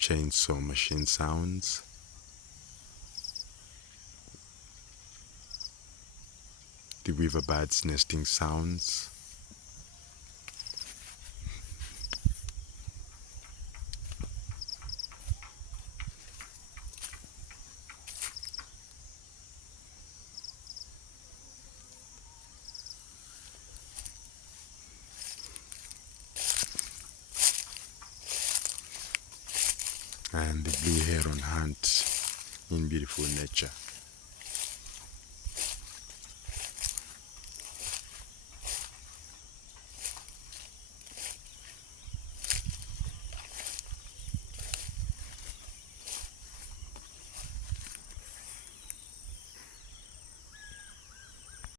chainsaw machine sounds, the weaver birds nesting sounds, and the blue heron hunt in beautiful nature.